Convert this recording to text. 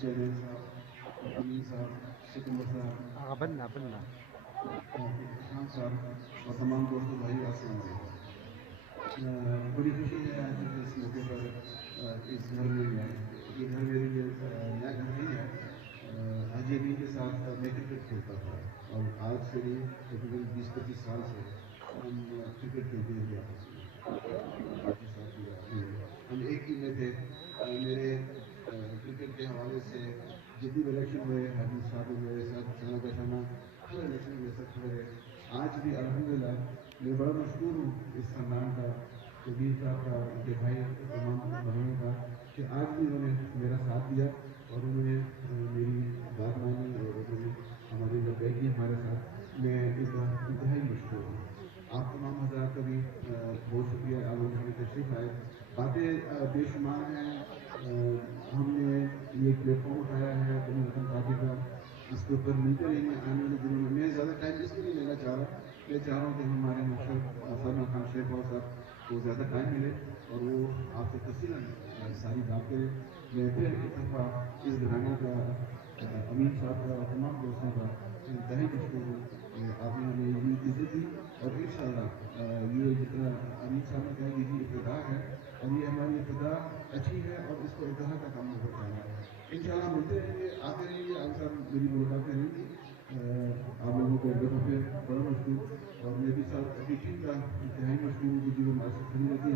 Chairman साहब, अमीन साहब, सिकंदर साहब, بننا بننا खान साहब और तमाम दोस्तों भाइयों, अस्सलाम वालेकुम। बड़ी खुशी है आज इस मौके पर इस घर में मैं, ये घर मेरे लिए नया घर नहीं है। आज ये भी के साथ मैं क्रिकेट खेलता था और आज से नहीं तकरीबन 20-25 साल से हम क्रिकेट खेलते हैं आपस में। बाकी साथी हम एक टीम में थे। मेरे क्रिकेट के हवाले से जितनी भी इलेक्शन हुए, हबीब साहब हुए, साना बशाना, हर इलेक्शन में सब खड़े रहे। आज भी अल्हम्दुलिल्लाह मैं बड़ा मशहूर हूँ इस खानदान का, कबीर साहब का, उनके भाई तमाम भाइयों का, कि आज भी उन्होंने मेरा साथ दिया और उन्होंने मेरी बात मानी और उन्होंने हमारी जब बैठी हमारे साथ, मैं इनका इंतहाई मशहूर हूँ। आप तमाम हज़रात का भी बहुत शुक्रिया, आप लोग हमें तशरीफ़ आए। बातें बेशुमार हैं। हमने ये प्लेटफॉर्म उठाया है अपनी वतन पार्टी का, इसके ऊपर मिलते रहेंगे आने वाले दिनों में। मैं ज़्यादा टाइम इसलिए नहीं लेना चाह रहा, मैं चाह रहा हूँ कि हमारे मकसद सलमान खान शेख साहब को ज़्यादा टाइम मिले और वो आपसे तफसीलन सारी बात करें। मैं फिर एक दफ़ा इस घराने का, अमीन साहब का और तमाम दोस्तों का इंतहाई मशहूर हूँ कि आपने हमें ये इज्जत दी और इंशाअल्लाह ये जितना अमीन साहब ने कहा ये इब्तिदा है और ये हमारी इब्तिदा अच्छी है और इसको इंतहा तक हमने पहुँचाना है। इंशाअल्लाह मिलते रहेंगे, आते रहेंगे, आप साथ मेरी मुलाकातें रहेंगी। आप लोगों को एक दफ़ा फिर बड़ा मशहूर और मेरे साथ अपनी टीम का इंतहाई मशहूर हूँ, जो हमारे साथ खड़ी रहती है।